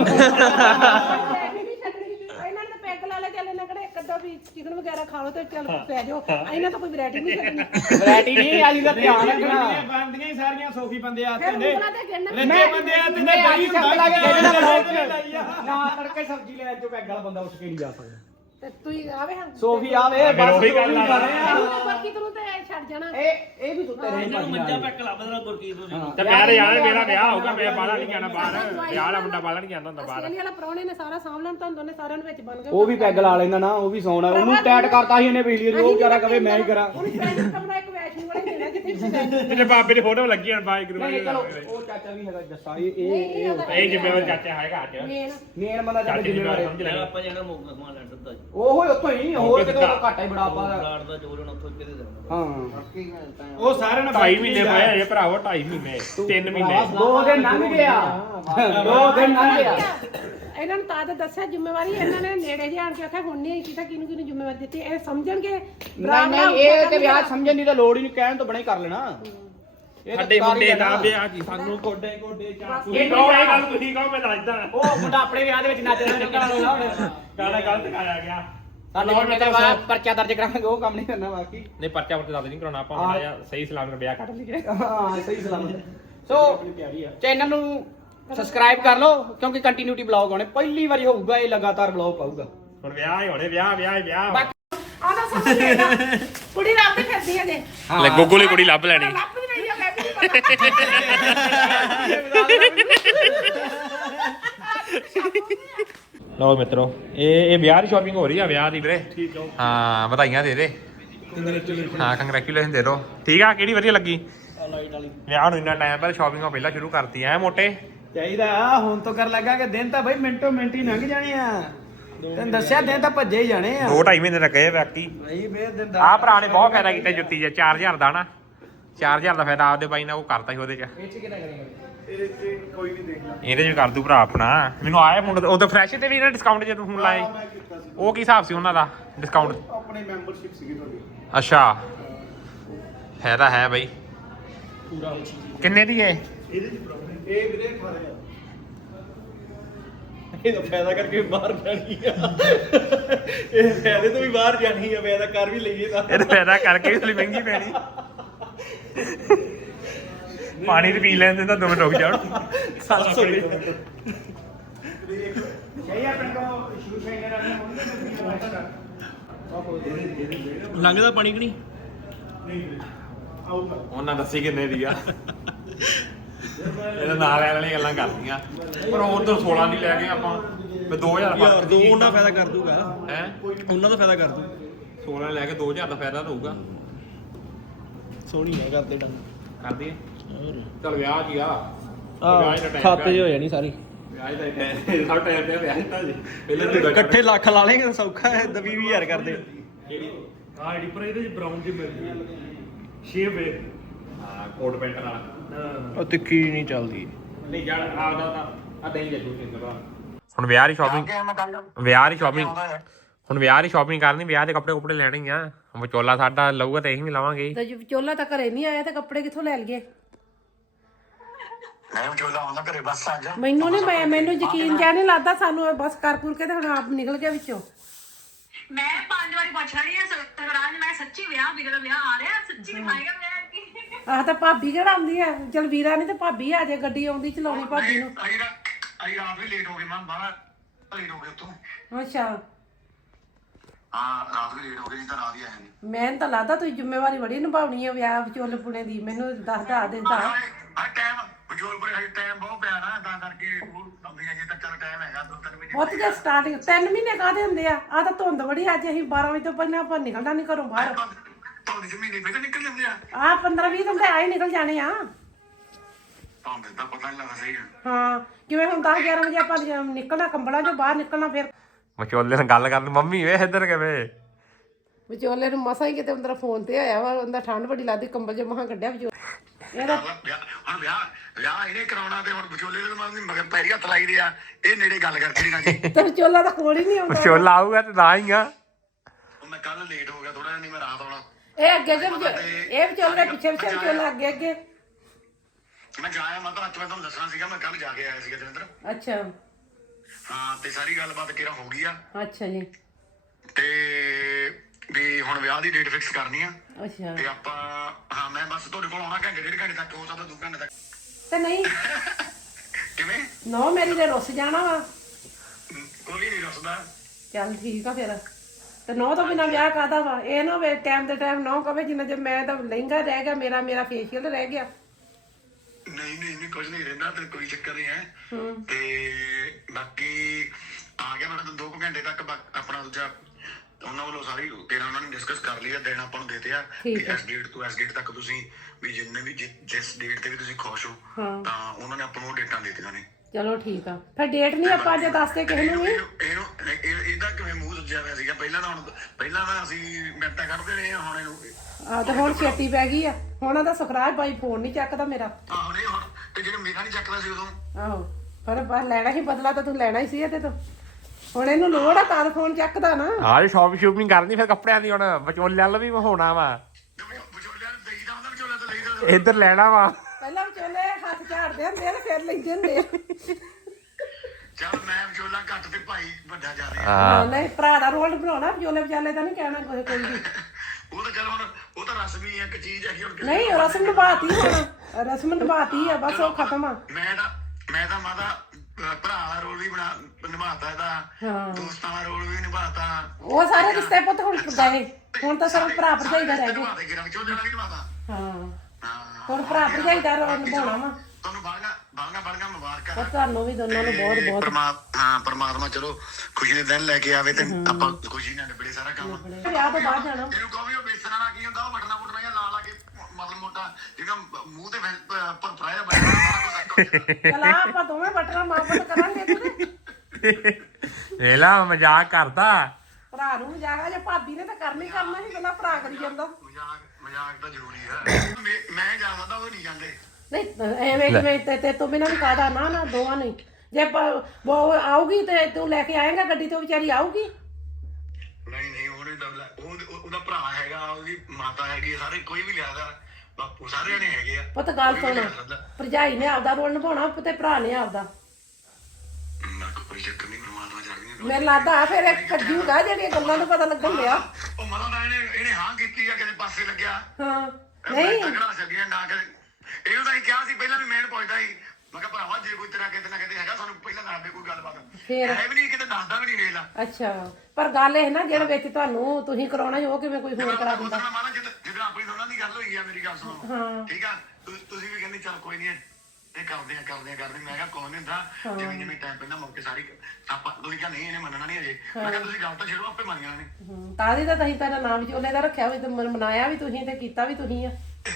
Speaker 4: ਇਹਨਾਂ ਨੇ ਪੈਕ ਲਾ ਲਿਆ, ਚੱਲ ਇਹਨਾਂ ਕਿਹੜੇ ਇੱਕ ਅੱਧਾ ਵੀ ਚਿਕਨ ਵਗੈਰਾ ਖਾ ਲਓ ਤੇ ਚੱਲ ਪੈ ਜਾਓ। ਇਹਨਾਂ ਤਾਂ ਕੋਈ ਵੈਰਾਈਟੀ ਨਹੀਂ ਛੱਡਣੀ।
Speaker 3: ਵੈਰਾਈਟੀ ਨਹੀਂ ਆਈ ਦਾ ਧਿਆਨ ਰੱਖਣਾ।
Speaker 5: ਬਣਦੀਆਂ ਹੀ ਸਾਰੀਆਂ ਸੋਫੀ ਬੰਦੇ ਆ
Speaker 4: ਫਿਰ
Speaker 5: ਤੇ
Speaker 4: ਉਂਗਲਾਂ ਤੇ ਗਿਣਨਾ।
Speaker 5: ਰੱਜੇ ਬੰਦੇ ਆ ਤੇ
Speaker 3: ਮੈਂ
Speaker 5: ਦਹੀਂ
Speaker 3: ਅੱਜ
Speaker 5: ਹੁੰਦਾ
Speaker 3: ਲਾ ਕੇ ਕਹਿ ਦੇਣਾ ਵਲੌਗ 'ਚ
Speaker 5: ਲਾਈ ਆ।
Speaker 3: ਨਾ ਤੜਕੇ ਸਬਜ਼ੀ ਲੈਣ 'ਚੋਂ ਪੈਗ ਵਾਲਾ ਬੰਦਾ ਉੱਠ ਕੇ ਨਹੀਂ ਜਾ ਸਕਦਾ।
Speaker 4: ਤੇ ਤੁਸੀਂ ਆਵੇ ਹਾਂ
Speaker 3: ਸੋਫੀ ਆਵੇ
Speaker 6: ਫਿਰ
Speaker 3: ਬਸ
Speaker 6: ਉਹੀ ਗੱਲ ਆ।
Speaker 4: ਬਾਕੀ ਤੈਨੂੰ ਤੇ ਛੱਡ ਜਾਣਾ।
Speaker 3: ਇਹ ਵੀ ਸੁੱਤੇ ਰਹੇ
Speaker 7: ਇਹਨਾਂ ਨੂੰ ਮੰਜਾ ਪੈਕ ਲੱਭਦਾ ਨਾ ਗੁਰਕੀਰਤ ਨੂੰ।
Speaker 6: ਤੇ ਮੈਂ ਤੇ ਯਾਰ ਮੇਰਾ ਵਿਆਹ ਹੋਊਗਾ, ਮੈਂ ਬਾਹਰ ਨਹੀਂ ਜਾਣਾ ਬਾਹਰ। ਵਿਆਹ ਵਾਲਾ ਮੁੰਡਾ ਬਾਹਰ ਨਹੀਂ ਜਾਂਦਾ ਹੁੰਦਾ ਬਾਹਰ।
Speaker 4: ਆਸਟ੍ਰੇਲੀਆ ਵਾਲਾ ਪ੍ਰਾਹੁਣੇ ਨੇ ਸਾਰਾ ਸਾਹਮਣੇ ਤੁਹਾਨੂੰ ਦੋਨੇ ਸਾਰਿਆਂ ਨੂੰ ਵਿੱਚ ਬਣ ਗਏ।
Speaker 3: ਉਹ ਵੀ ਪੈਗ ਲਾ ਲੈਂਦਾ ਨਾ, ਉਹ ਵੀ ਸੌਣਾ। ਉਹਨੂੰ ਟੈਟ ਕਰਤਾ ਸੀ ਇਹਨੇ ਪਿਛਲੀ ਵਾਰੀ। ਉਹ ਵਿਚਾਰਾ ਕਵੇ ਮੈਂ ਹੀ ਕਰਾਂ।
Speaker 4: ਉਹਨੂੰ ਪੈਕ ਕਮਰਾ ਇੱਕ ਵੈਸ਼ਨੂੰ ਵਾਲੇ ਦੇਣਾ ਜਿੱਥੇ
Speaker 6: ਤੇ ਬਾਬੇ ਦੀ ਫੋਟੋ ਲੱਗੀ ਹਣ ਬਾਈ ਗੁਰੂ
Speaker 3: ਨਹੀਂ ਚਲੋ ਉਹ ਚਾਚਾ ਵੀ ਹੈਗਾ ਜੱਸਾ ਇਹ
Speaker 6: ਇਹ ਜਿੰਮੇਵਾਰ ਚਾਚਾ ਹੈਗਾ ਅੱਜ
Speaker 3: ਮੇਨ ਬੰਦਾ ਜਿਹੜਾ ਜ਼ਿੰਮੇਵਾਰ ਹੈ
Speaker 7: ਲੈ ਆਪਾਂ ਜਾਣਾ ਮੋਗਾ ਸਮਾਨ ਲੈਣ ਦਿੱਤਾ ਜੀ
Speaker 3: ਉਹ ਹੋਏ ਉੱਥੋਂ ਹੀ ਹੋਰ ਕਿਤੇ ਘਾਟਾ ਹੀ ਬੜਾ ਪਾ
Speaker 7: ਕਾਰਡ ਦਾ ਜੋਰ ਹੁਣ ਉੱਥੋਂ ਕਿਤੇ ਦੇਣਾ
Speaker 3: ਹਾਂ
Speaker 5: ਉਹ ਸਾਰਿਆਂ ਨੇ
Speaker 6: 2.5 ਮਹੀਨੇ ਪਏ ਹਜੇ ਭਰਾਵੋ 2.5 ਮਹੀਨੇ 3 ਮਹੀਨੇ
Speaker 3: 2 ਦਿਨ ਲੰਘ ਗਿਆ 2 ਦਿਨ ਲੰਘ ਗਿਆ
Speaker 4: ਇਹਨਾਂ ਨੂੰ ਤਾਂ ਦੱਸਿਆ ਜ਼ਿੰਮੇਵਾਰੀ ਇਹਨਾਂ ਨੇ ਨੇੜੇ ਜਾਣ ਕੇ ਆਖਿਆ ਹੁਣ ਨਹੀਂ ਕੀਤਾ ਕਿਹਨੂੰ ਕਿਹਨੂੰ ਜ਼ਿੰਮੇਵਾਰੀ ਦਿੱਤੀ ਇਹ ਸਮਝਣਗੇ
Speaker 3: ਨਹੀਂ ਇਹ ਤੇ ਵਿਆਹ ਸਮਝਣ ਦੀ ਤਾਂ ਲੋੜ ਹੀ ਨਹੀਂ ਕਹਿਣ ਤੋਂ ਬਣਾ ਹੀ ਕਰ ਲੈਣਾ ਇਹ
Speaker 6: ਸਾਡੇ ਮੁੰਡੇ ਦਾ ਵਿਆਹ ਕੀ ਸਾਨੂੰ ਗੋਡੇ ਚਾਹ ਇਹ ਕਹੋ ਇਹ ਗੱਲ ਤੁਸੀਂ ਕਹੋ ਮੈਂ ਦੱਸਦਾ
Speaker 3: ਉਹ ਮੁੰਡਾ ਆਪਣੇ ਵਿਆਹ ਦੇ ਵਿੱਚ ਨੱਚਦਾ ਨਿਕਲਣਾ ਹੁਣ
Speaker 6: ਗਾਣਾ ਗਲਤ ਗਾਇਆ ਗਿਆ
Speaker 3: ਸਾਡੇ ਮੁੰਡੇ ਦਾ ਬਾਅਦ ਪਰਚਾ ਦਰਜ ਕਰਾਂਗੇ ਉਹ ਕੰਮ ਨਹੀਂ ਕਰਨਾ ਬਾਕੀ
Speaker 6: ਨਹੀਂ ਪਰਚਾ ਵਰਤੇ ਦੱਸ ਨਹੀਂ ਕਰਾਉਣਾ ਆਪਾਂ ਮਾੜਾ ਜਿਹਾ ਸਹੀ ਸਲਾਮ ਨਾਲ ਵਿਆਹ ਕੱਢ ਲਈਏ
Speaker 3: ਹਾਂ ਸਹੀ ਸਲਾਮਤ ਸੋ ਚੈਨਲ ਨੂੰ ਸਬਸਕ੍ਰਾਈਬ ਕਰ ਲਓ ਕਿਉਂਕਿ ਕੰਟੀਨਿਊਟੀ ਬਲੌਗ ਆਉਣੇ ਪਹਿਲੀ ਵਾਰੀ ਹੋਊਗਾ ਇਹ ਲਗਾਤਾਰ ਬਲੌਗ ਪਾਊਗਾ
Speaker 6: ਹੁਣ ਵਿਆਹ ਹੀ ਹੋਣੇ ਵਿਆਹ
Speaker 4: ਆਦਾ ਸਮਝ ਲੈਣਾ ਕੁੜੀ ਰੱਬ ਤੇ ਫਿਰਦੀ ਹੈ ਜੇ
Speaker 6: ਲੈ ਗੋਗੋ ਲਈ ਕੁੜੀ ਲੱਭ ਲੈਣੀ
Speaker 4: ਲੱਭ ਵੀ ਨਹੀਂ ਆ ਮੈਂ ਵੀ ਨਹੀਂ
Speaker 6: ਲਓ ਮਿੱਤਰੋ ਇਹ ਵਿਆਹ ਦੀ ਸ਼ਾਪਿੰਗ ਹੋ ਰਹੀ ਆ ਵਿਆਹ ਦੀ ਵੀਰੇ ਠੀਕ ਹੈ ਹਾਂ ਵਧਾਈਆਂ ਦੇ ਦੇ ਹਾਂ ਕੰਗ੍ਰੈਚੁਲੇਸ਼ਨ ਦੇ ਦੋ ਠੀਕ ਆ ਕਿਹੜੀ ਵਧੀਆ ਲੱਗੀ ਵਿਆਹ ਨੂੰ ਇੰਨਾ ਟਾਈਮ ਪਹਿਲਾਂ ਸ਼ਾਪਿੰਗਾਂ ਪਹਿਲਾਂ ਸ਼ੁਰੂ ਕਰਤੀ ਐ ਮੋਟੇ
Speaker 5: ਚਾਹੀਦਾ ਆ ਹੁਣ ਤੋਂ ਕਰ ਲੱਗਾ ਕਿ ਦਿਨ ਤਾਂ ਬਈ ਮਿੰਟੋ ਮਿੰਟ ਹੀ ਲੰਘ ਜਾਣੇ ਆ ਤੈਨੂੰ ਦੱਸਿਆ ਦਿਨ ਤਾਂ ਭੱਜੇ ਹੀ ਜਾਣੇ ਆ
Speaker 6: 2.5 ਮਹੀਨੇ ਲੱਗੇ ਬਾਕੀ
Speaker 5: ਬਈ ਬੇ ਦਿਨ
Speaker 6: ਆਹ ਭਰਾ ਨੇ ਬਹੁਤ ਫਾਇਦਾ ਕੀਤਾ ਜੁੱਤੀ 'ਚ 4000 ਦਾ ਨਾ 4000 ਦਾ ਫਾਇਦਾ ਆਪਦੇ ਬਾਈ ਨੇ ਉਹ ਕਰਤਾ ਸੀ ਉਹਦੇ 'ਚ
Speaker 5: ਇਹਦੇ ਤੇ ਕੋਈ ਨਹੀਂ ਦੇਖਣਾ
Speaker 6: ਇਹਦੇ 'ਚ ਕਰ ਦੂ ਭਰਾ ਆਪਣਾ ਮੈਨੂੰ ਆਇਆ ਫੋਨ ਉਹ ਤਾਂ ਫਰੈਸ਼ ਤੇ ਵੀ ਇਹਨਾਂ ਡਿਸਕਾਊਂਟ ਜੇ ਤੂੰ ਫੋਨ ਲਾਏ
Speaker 5: ਮੈਂ ਕੀਤਾ ਸੀ
Speaker 6: ਉਹ ਕੀ ਹਿਸਾਬ ਸੀ ਉਹਨਾਂ ਦਾ ਡਿਸਕਾਊਂਟ
Speaker 5: ਆਪਣੀ ਮੈਂਬਰਸ਼ਿਪ ਸੀਗੀ ਤੁਹਾਡੀ
Speaker 6: ਅੱਛਾ ਫਾਇਦਾ ਹੈ ਬਾਈ
Speaker 5: ਪੂਰਾ
Speaker 6: ਕਿੰਨੇ ਦੀ ਹੈ
Speaker 5: ਇਹਦੇ ਚ ਪ੍ਰੋਬਲਮ ਇਹ ਵੀਰੇ 18000 ਇਹ ਤਾਂ ਫਾਇਦਾ ਕਰਕੇ ਬਾਹਰ ਜਾਣੀ ਆ ਇਹ ਫਾਇਦੇ ਤੋਂ ਵੀ ਬਾਹਰ ਜਾਣੀ ਆ ਫਾਇਦਾ ਕਰ ਵੀ ਲਈਏ ਤਾਂ
Speaker 6: ਇਹ ਤਾਂ ਫਾਇਦਾ ਕਰਕੇ ਇਸ ਲਈ ਮਹਿੰਗੀ ਪੈਣੀ ਪਾਣੀ ਤੇ ਪੀ ਲੈਂਦੇ ਤਾਂ 2 ਮਿੰਟ ਰੁਕ ਜਾਣ
Speaker 5: 700 ਰੁਪਏ
Speaker 3: ਸਹੀ ਆਪਣੇ ਕੋ ਸ਼ੂ ਸ਼ਾਈਨਰ
Speaker 5: ਲੰਘਦਾ ਪਾਣੀ ਕਿ ਨਹੀਂ
Speaker 6: ਉਹਨਾਂ ਦੱਸੀ ਕਿੰਨੇ ਦੀ ਆ ਇਹਦਾ ਨਾਲ ਲੈਣ ਵਾਲੀਆਂ ਗੱਲਾਂ ਕਰਦੀਆਂ ਪਰ ਉਧਰ 16 ਦੀ ਲੈ ਗਏ ਆਪਾਂ ਮੈਂ 2000
Speaker 5: ਯਾਰ ਦੋ ਉਹਨਾਂ ਫਾਇਦਾ ਕਰ ਦੂਗਾ
Speaker 6: ਹੈ
Speaker 5: ਉਹਨਾਂ ਦਾ ਫਾਇਦਾ ਕਰ ਦੂ
Speaker 6: 16 ਲੈ ਕੇ 2000 ਦਾ ਫਾਇਦਾ ਹੋਊਗਾ
Speaker 5: ਸੋਹਣੀ ਹੈ ਕਰਦੇ ਡੰਗ
Speaker 6: ਕਰ ਦਈਏ ਚਲ ਵਿਆਹ ਕੀ ਆ
Speaker 5: ਖਾਤੇ 'ਚ ਹੋ ਜਾਣੀ ਸਾਰੀ
Speaker 6: ਵਿਆਹ ਦਾ ਸਭ ਟਾਈਮ ਤੇ ਵਿਆਹ ਤਾਂ ਜੀ ਪਹਿਲਾਂ ਤੂੰ
Speaker 5: ਇਕੱਠੇ ਲੱਖ ਲਾ ਲੇਗਾ ਸੌਖਾ ਹੈ 20,000 ਕਰਦੇ
Speaker 6: ਆਹ ਜਿਹੜੀ ਪਰ ਇਹਦੇ ਚ ਬਰਾਊਨ ਦੀ ਮਿਲਦੀ ਸ਼ੇਪ ਹੈ ਹਾਂ ਕੋਟ ਪੈਂਟ ਨਾਲ
Speaker 5: ਉਹ ਤਿੱਖੀ ਨਹੀਂ ਚੱਲਦੀ
Speaker 6: ਨਹੀਂ ਜੜ ਆਪਦਾ ਤਾਂ ਆ ਦਹੀਂ ਜੱਜੂ ਤੇ ਸਭਾ ਹੁਣ ਵਿਆਹ ਦੀ ਸ਼ਾਪਿੰਗ ਹੁਣ ਵਿਆਹ ਦੀ ਸ਼ਾਪਿੰਗ ਕਰਨੀ ਵਿਆਹ ਦੇ ਕੱਪੜੇ ਲੈਣੇ ਆ ਵਿਚੋਲਾ ਸਾਡਾ ਲਊਗਾ ਤੇ ਅਸੀਂ ਵੀ ਲਾਵਾਂਗੇ
Speaker 2: ਤੇ ਵਿਚੋਲਾ ਤਾਂ ਘਰੇ ਨਹੀਂ ਆਇਆ ਤੇ ਕੱਪੜੇ ਕਿੱਥੋਂ ਲੈ ਲਈਏ
Speaker 1: ਮੈਂ ਵਿਚੋਲਾ ਆਉਂਦਾ ਘਰੇ ਬਸ ਆ ਜਾ
Speaker 2: ਮੈਨੂੰ ਨਹੀਂ ਮੈਨੂੰ ਯਕੀਨ ਜਿਹਾ ਨਹੀਂ ਲੱਗਦਾ ਸਾਨੂੰ ਬਸ ਕਰ ਕੁਰ ਕੇ ਤੇ ਹੁਣ ਆਪ ਨਿਕਲ ਗਿਆ ਵਿੱਚੋਂ
Speaker 8: ਮੈਂ 5 ਵਾਰੀ ਪੁੱਛ ਰਹੀ ਹਾਂ ਸਤਰਾਜ ਮੈਂ ਸੱਚੀ ਵਿਆਹ ਬਿਗੜ ਵਿਆਹ ਆ ਰਿਹਾ ਸੱਚੀ ਦਿਖਾਏਗਾ ਮੈਂ ਕੀ
Speaker 2: ਆਹ ਤਾਂ ਭਾਬੀ ਕਿਹੜਾ ਆਉਂਦੀ ਆ ਚਲ ਵੀਰਾ ਨਹੀਂ ਤੇ ਭਾਬੀ ਆ ਜੇ ਗੱਡੀ ਆਉਂਦੀ ਚਲਾਉਣੀ ਭਾਬੀ ਨੂੰ
Speaker 1: ਆਈ ਰਾਤ ਵੀ ਲੇਟ ਹੋ ਗਏ ਮੈਂ ਬਾਹਰ ਲੇਟ ਹੋ ਗਏ ਉੱਥੋਂ
Speaker 2: ਅੱਛਾ
Speaker 1: ਹਾਂ ਰਾਤ ਵੀ ਲੇਟ ਹੋ ਗਈ ਨਹੀਂ ਤਾਂ ਰਾਤ ਹੀ ਆਇਆ ਨਹੀਂ
Speaker 2: ਮੈਨੂੰ ਤਾਂ ਲੱਗਦਾ ਤੁਸੀਂ ਜ਼ਿੰਮੇਵਾਰੀ ਬੜੀ ਨਿਭਾਉਣੀ ਆ ਵਿਆਹ ਵਿਚੋਲੇ ਪੁਣੇ ਦੀ ਮੈਨੂੰ ਦੱਸਦਾ ਦਿੰਦਾ
Speaker 1: ਆ ਟਾਈਮ ਵਿਚੋਲਪੁਰੇ ਹਜੇ ਟਾਈਮ ਬਹੁਤ ਪਿਆ ਨਾ ਤਾਂ ਕਰਕੇ ਉਹ ਕੰਪਨੀ ਜੇ ਤੱਕ ਚੱਲ ਟਾਈਮ ਹੈਗਾ 2-3 ਮਹੀਨੇ
Speaker 2: ਬਹੁਤ ਜੇ ਸਟਾਰਟਿੰਗ 3 ਮਹੀਨੇ ਕਾਹਦੇ ਹੁੰਦੇ ਆ ਆਹ ਤਾਂ ਧੁੰਦ ਬੜੀ ਅੱਜ ਅਸੀਂ 12 ਵਜੇ ਤੋਂ ਪਹਿਲਾਂ ਆਪਾਂ ਨਿਕਲਣਾ ਨਹੀਂ ਘਰੋਂ ਬਾਹਰ
Speaker 1: ਤੁਹਾਨੂੰ ਜ਼ਮੀਨੇ ਪਹਿਲਾਂ ਨਿਕਲ ਜਾਂਦੇ ਆ
Speaker 2: ਆਹ 15-20 ਦਿਨ ਤਾਂ ਆ ਹੀ ਨਿਕਲ ਜਾਣੇ ਆ
Speaker 1: ਤੁਹਾਨੂੰ ਤਾਂ ਪਤਾ ਨਹੀਂ ਲੱਗਦਾ ਸਹੀ
Speaker 2: ਹਾਂ ਕਿਵੇਂ ਹੁਣ 10-11 ਵਜੇ ਆਪਾਂ ਨਿਕਲਣਾ ਕੰਬਲਾਂ ਚੋਂ ਬਾਹਰ ਨਿਕਲਣਾ ਫਿਰ
Speaker 6: ਵਿਚੋਲੇ ਨਾਲ ਗੱਲ ਕਰਨ ਮੰਮੀ ਵੇ ਇੱਧਰ ਕਿਵੇਂ
Speaker 2: ਵਿਚੋਲੇ ਨੂੰ ਮਸਾ ਹੀ ਕਿਤੇ ਅੰਦਰ ਫੋਨ ਤੇ ਆਇਆ ਵਾ ਉਹਦਾ ਠੰਡ ਬੜੀ ਲੱਗਦੀ ਕੰਬਲ ਚ ਮਹਾਂ ਕੱਢਿਆ ਵਿਚੋਲੇ ਇਹਦਾ
Speaker 1: ਹੁਣ ਵਿਆਹ ਇਹਨੇ ਕਰਾਉਣਾ ਤੇ ਹੁਣ ਵਿਚੋਲੇ ਦੇ ਮਗਰ ਪੈਰੀ ਹੱਥ ਲਾਈ ਦੇ ਆ ਇਹ ਨੇੜੇ ਗੱਲ ਕਰਕੇ ਨਾ ਜੀ
Speaker 2: ਤੇ ਵਿਚੋਲਾ ਤਾਂ ਕੋਲ ਹੀ ਨਹੀਂ ਆਉਂਦਾ
Speaker 6: ਵਿਚੋਲਾ ਆਊਗਾ ਤੇ ਨਾ ਹੀ ਆ
Speaker 1: ਮੈਂ ਕੱਲ ਲੇਟ ਹੋ ਗਿਆ ਥੋੜਾ ਨਹੀਂ ਮੈਂ ਰਾਤ ਆਉਣਾ
Speaker 2: ਇਹ ਅੱਗੇ ਇਹ ਵਿਚੋਲੇ ਪਿੱਛੇ ਵਿਚੋਲਾ ਅੱਗੇ
Speaker 1: ਮੈਂ ਜਾਇਆ ਮੈਂ ਤਾਂ ਅੱਜ ਮੈਂ ਤੁਹਾਨੂੰ ਦੱਸਣਾ ਸੀਗਾ ਮੈਂ ਕੱਲ ਜਾ ਕੇ ਆਇਆ ਸੀਗਾ ਜਲੰਧਰ
Speaker 2: ਅੱਛਾ
Speaker 1: ਹਾਂ ਤੇ ਸਾਰੀ ਗੱਲਬਾਤ ਕਿਹੜਾ ਹੋ ਗਈ ਆ
Speaker 2: ਅੱਛਾ ਜੀ
Speaker 1: ਤੇ ਵੀ ਹੁਣ ਵਿਆਹ ਦੀ ਡੇਟ ਫਿਕਸ ਕਰਨੀ ਆ
Speaker 2: ਅੱਛਾ
Speaker 1: ਤੇ ਆਪਾਂ ਹਾਂ ਮੈਂ ਬਸ ਤੁਹਾਡੇ ਕੋਲ ਆਉਣਾ ਘੰਟੇ 1.5 ਘੰਟੇ ਤੱਕ ਹੋ ਸਕਦਾ 2 ਘੰਟੇ ਤੱਕ
Speaker 2: ਤੇ ਨਹੀਂ
Speaker 1: ਕਿਵੇਂ
Speaker 2: ਨੋ ਮੇਰੀ ਦੇ ਰੁੱਸ ਜਾਣਾ ਵਾ
Speaker 1: ਕੋਈ ਨਹੀਂ ਰਸਦਾ
Speaker 2: ਚੱਲ ਠੀਕ ਆ ਫਿਰ ਤੇ ਨੋ ਤੋਂ ਬਿਨਾ ਵਿਆਹ ਕਾਦਾ ਵਾ ਇਹ ਨਾ ਵੇ ਟਾਈਮ ਦੇ ਟਾਈਮ ਨੋ ਕਵੇ ਜਿੰਨਾ ਜੇ ਮੈਂ ਤਾਂ ਲਹਿੰਗਾ ਰਹਿ ਗਿਆ ਮੇਰਾ ਫੇਸ਼ੀਅਲ ਰਹਿ ਗਿਆ
Speaker 1: ਨਹੀਂ ਕੁਝ ਨਹੀਂ ਰਹਿੰਦਾ ਤੇ ਕੋਈ ਚੱਕਰ ਨਹੀਂ ਹੈ ਤੇ ਬਾਕੀ ਆ ਗਿਆ ਮੈਂ 2 ਘੰਟੇ ਤੱਕ ਆਪਣਾ ਦੂਜਾ ਉਹਨਾਂ ਵੱਲੋਂ ਸਾਰੀ ਤੇਰਾ ਉਹਨਾਂ ਨੇ ਡਿਸਕਸ ਕਰ ਲਈ ਆ, ਦਿਨ ਆਪਾਂ ਨੂੰ ਦੇਤੇ ਆ ਵੀ ਇਸ ਡੇਟ ਤੋਂ ਇਸ ਡੇਟ ਤੱਕ ਤੁਸੀਂ ਵੀ ਜਿੰਨੇ ਵੀ ਜਿਸ ਡੇਟ ਤੇ ਵੀ ਤੁਸੀਂ ਖੁਸ਼ ਹੋ ਤਾਂ ਉਹਨਾਂ ਨੇ ਆਪਾਂ ਨੂੰ ਉਹ ਡੇਟਾਂ ਦੇ ਦਿੱਤੀਆਂ ਨੇ।
Speaker 2: ਚਲੋ ਠੀਕ ਆ, ਫਿਰ ਡੇਟ ਨਹੀਂ ਆਪਾਂ ਅੱਜ ਦੱਸਦੇ ਕਿਸੇ ਨੂੰ ਵੀ।
Speaker 1: ਇਹਦਾ ਕਿਵੇਂ ਮੂੰਹ ਸੱਜਿਆ ਹੋਇਆ ਸੀਗਾ ਪਹਿਲਾਂ ਤਾਂ ਅਸੀਂ ਮਿੰਟਾਂ ਕੱਢਦੇ ਰਹੇ ਹੁਣ ਇਹਨੂੰ
Speaker 2: ਆ ਤੇ ਹੁਣ ਛੇਤੀ ਪੈ ਗਈ ਆ, ਹੁਣ ਉਹਦਾ ਸੁਖਰਾਜ ਬਾਈ ਫੋਨ ਨਹੀਂ ਚੱਕਦਾ ਮੇਰਾ।
Speaker 1: ਆਹੋ ਨਹੀਂ ਹੁਣ ਤੇ ਜਿਹੜੇ ਮੇਰਾ ਨਹੀਂ ਚੱਕਦਾ ਸੀ ਉਦੋਂ।
Speaker 2: ਆਹੋ ਪਰ ਬਸ ਲੈਣਾ ਹੀ ਬਦਲਾ ਤਾਂ ਤੂੰ ਲੈਣਾ ਹੀ ਸੀ ਇਹਦੇ ਤੋਂ, ਹੁਣ ਇਹਨੂੰ ਲੋੜ ਆ ਤਾਂ ਫੋਨ ਚੱਕਦਾ ਨਾ।
Speaker 6: ਹਾਂ ਜੀ ਸ਼ਾਪਿੰਗ ਕਰਨੀ ਫਿਰ ਕੱਪੜਿਆਂ ਦੀ, ਹੁਣ ਵਿਚੋਲੇ ਵੱਲ ਵੀ ਹੋਣਾ ਵਾ,
Speaker 1: ਵਿਚੋਲਿਆਂ ਨੂੰ ਦੇਈਦਾ ਹੁੰਦਾ, ਵਿਚੋਲਿਆਂ ਤੋਂ ਲਈਦਾ।
Speaker 6: ਇੱਧਰ ਲੈਣਾ ਵਾ।
Speaker 2: ਪਹਿਲਾਂ ਵਿਚੋਲੇ ਹੱਥ ਝਾੜਦੇ ਹੁੰਦੇ ਆ ਤੇ ਫਿਰ ਲੈਂਦੇ ਹੁੰਦੇ ਆ।
Speaker 1: ਚੱਲ ਮੈਂ ਵਿਚੋਲਾ ਘੱਟ ਤੇ ਭਾਈ ਵੱਡਾ ਜਾ ਰਿਹਾ।
Speaker 6: ਹਾਂ
Speaker 2: ਨਹੀਂ ਭਰਾ ਦਾ ਰੋਲ ਬਣਾਉਣਾ, ਵਿਚੋਲੇ ਵਿਚਾਲੇ ਦਾ ਨਹੀਂ ਕਹਿਣਾ ਕੋਈ ਵੀ।
Speaker 1: ਉਹ ਤਾਂ ਚੱਲ ਹੁਣ ਉਹ ਤਾਂ ਰਸਮੀ ਇੱਕ ਚੀਜ਼ ਹੈਗੀ ਹੁਣ।
Speaker 2: ਨਹੀਂ ਰਸਮ ਨਿਭਾਤੀ, ਹੁਣ ਰਸਮ ਨਿਭਾਤੀ ਆ ਬਸ, ਉਹ ਖਤਮ ਆ।
Speaker 1: ਮੈਂ ਤਾਂ ਮਾਤਾ ਭਰਾ ਦਾ ਰੋਲ ਵੀ ਨਿਭਾਤਾ, ਇਹਦਾ ਦੋਸਤਾਂ ਦਾ ਰੋਲ ਵੀ ਨਿਭਾਤਾ।
Speaker 2: ਉਹ ਸਾਰੇ ਰਿਸ਼ਤੇ ਪੁੱਤ ਹੁਣ ਗਏ, ਹੁਣ ਤਾਂ ਸਿਰਫ ਭਰਾ ਭਰਜਾਈ ਦਾ ਰਹਿ ਗਿਆ। ਹਾਂ ਹੁਣ ਭਰਾ ਭਰਜਾਈ ਦਾ ਰੋਲ ਨਿਭਾਉਣਾ ਵਾ।
Speaker 1: ਤੁਹਾਨੂੰ ਬਾਲਗਾ ਮੁਬਾਰਕਾਂ।
Speaker 2: ਪਰ ਤੁਹਾਨੂੰ ਵੀ ਦੋਨਾਂ ਨੂੰ ਬਹੁਤ ਬਹੁਤ
Speaker 1: ਪਰਮਾਤਮਾ ਚਲੋ ਖੁਸ਼ੀ ਦੇ ਦਿਨ ਲੈ ਕੇ ਆਵੇ ਤੇ ਆਪਾਂ ਖੁਸ਼ੀ ਨਾਲ ਨਿਬੜੇ ਸਾਰਾ ਕੰਮ।
Speaker 2: ਵਿਆਹ ਤੋਂ ਬਾਅਦ ਜਾਣਾ।
Speaker 1: ਇਹਨੂੰ ਕਹੋ ਵੀ ਉਹ ਬੇਸਣ ਵਾਲਾ ਕੀ ਹੁੰਦਾ, ਉਹ ਬਟਨਾ ਜਾਂ ਲਾ ਕੇ ਮਤਲਬ ਮੋਟਾ ਜਿਹੜਾ ਮੂੰਹ ਤੇ ਪਰ ਫਰਾਇਆ ਬਟਨਾ ਸਾਰਾ ਕੁਝ ਸੈੱਟ ਹੋ ਜਾਂਦਾ।
Speaker 2: ਚਲ ਆਪਾਂ ਦੋਵੇਂ ਬਟਨਾ ਮਾਪਤ ਕਰਾਂਗੇ।
Speaker 6: ਵੇਲਾ ਮਜ਼ਾਕ ਕਰਦਾ
Speaker 2: ਭਰਾ ਨੂੰ ਮਜ਼ਾਕ, ਜੇ ਭਾਬੀ ਨੇ ਤਾਂ ਕਰਨਾ ਸੀ, ਪਹਿਲਾਂ ਭਰਾ ਕਰੀ ਜਾਂਦਾ।
Speaker 1: ਮਜ਼ਾਕ ਤਾਂ ਜ਼ਰੂਰੀ ਹੈ। ਮੈਂ ਜਾ ਸਕਦਾ, ਉਹ ਨਹੀਂ ਜਾਂਦੇ।
Speaker 2: ਨਹੀਂ ਐਵੇਂ ਜਿਵੇਂ ਤੇ ਤੋਂ ਬਿਨਾਂ ਵੀ ਕਾਦਾ ਨਾ ਦੋਵਾਂ ਨਹੀਂ। ਜੇ ਉਹ ਆਊਗੀ ਤੇ ਤੂੰ ਲੈ ਕੇ ਆਏਗਾ ਗੱਡੀ ਤੇ, ਉਹ ਵਿਚਾਰੀ ਆਊਗੀ।
Speaker 1: ਨਹੀਂ ਉਹਦਾ ਭਰਾ ਹੈਗਾ, ਉਹਦੀ ਮਾਤਾ ਹੈਗੀ, ਸਾਰੇ ਕੋਈ ਵੀ ਲਿਆਦਾ ਬਾਪੂ ਸਾਰੇ ਨੇ ਹੈਗੇ ਆ।
Speaker 2: ਪੁੱਤ ਗੱਲ ਸੁਣ, ਭਰਜਾਈ ਨੇ ਆਪਦਾ ਰੋਲ ਨਿਭਾਉਣਾ ਤੇ ਭਰਾ ਨੇ ਆਪਦਾ।
Speaker 1: ਕੋਈ ਚੱਕਰ ਨਹੀਂ, ਪਰਮਾਤਮਾ ਜਾਣਗੇ।
Speaker 2: ਮੈਨੂੰ ਲੱਗਦਾ ਫਿਰ ਇੱਕ ਖੱਜੂਗਾ ਜਿਹੜੀਆਂ ਗੱਲਾਂ ਨੂੰ ਪਤਾ ਲੱਗਣ ਲਿਆ।
Speaker 1: ਉਹ ਮਤਲਬ ਤਾਂ ਇਹਨੇ ਹਾਂ ਕੀਤੀ ਆ, ਕਿਤੇ ਪਾਸੇ ਲੱਗਿਆ।
Speaker 2: ਹਾਂ ਨਹੀਂ
Speaker 1: ਤਗੜਾ ਸਕਿਆ ਨਾ ਕਦੇ। ਇਹਨੂੰ ਤਾਂ ਕਿਹਾ ਸੀ ਪਹਿਲਾਂ ਵੀ ਮੈਂ ਪੁੱਛਦਾ ਸੀ, ਮੈਂ ਕਿਹਾ ਭਰਾਵਾ ਜੇ ਕੋਈ ਤੇਰਾ ਕਿਤੇ ਨਾ ਕਿਤੇ ਹੈਗਾ ਸਾਨੂੰ ਪਹਿਲਾਂ ਦੱਸ ਦੇ ਕੋਈ ਗੱਲਬਾਤ।
Speaker 2: ਫਿਰ
Speaker 1: ਹੈ ਵੀ ਨਹੀਂ ਕਿਤੇ ਦੱਸਦਾ ਵੀ ਨਹੀਂ ਵੇਖ ਲਾ।
Speaker 2: ਅੱਛਾ ਪਰ ਗੱਲ ਇਹ ਨਾ ਜਿਹੜੇ ਵਿੱਚ ਤੁਹਾਨੂੰ ਤੁਸੀਂ ਕਰਾਉਣਾ ਉਹ ਕਿਵੇਂ ਕੋਈ ਹੋਰ ਕਰਾ ਦਿੰਦਾ।
Speaker 1: ਮੈਂ ਮਾਨਾ ਜਦੋਂ ਆਪਣੀ ਦੋਨਾਂ ਦੀ ਗੱਲ ਹੋਈ ਆ, ਮੇਰੀ ਗੱਲ ਸੁਣੋ ਠੀਕ ਆ। ਤੁਸੀਂ ਵੀ ਕਹਿੰਦੇ ਚੱਲ ਕੋਈ ਨਹੀਂ ਇਹ ਕਰਦੇ ਆ। ਮੈਂ ਕਿਹਾ ਕੋਈ ਨਹੀਂ ਹੁੰਦਾ, ਜਿਵੇਂ ਟਾਈਮ ਪੈਂਦਾ ਮੌਕੇ ਸਾਰੀ ਆਪਾਂ ਤੁਸੀਂ ਕਿਹਾ ਨਹੀਂ ਇਹਨੇ ਮੰਨਣਾ ਨਹੀਂ ਅਜੇ। ਮੈਂ ਕਿਹਾ ਤੁਸੀਂ ਗੱਲ ਤਾਂ ਛੇੜੋ, ਆਪੇ ਮੰਨ ਜਾਣਾ ਨੇ।
Speaker 2: ਤਾਂ ਦੀ ਤਾਂ ਤੁਸੀਂ ਤੇਰਾ ਨਾਮ ਵਿਚੋਲੇ ਦਾ ਰੱਖਿਆ ਹੋਈ ਤੇ ਮਨਾਇਆ ਵੀ ਤੁਸੀਂ ਤੇ ਕੀਤਾ ਵੀ ਤੁਸੀਂ ਆ।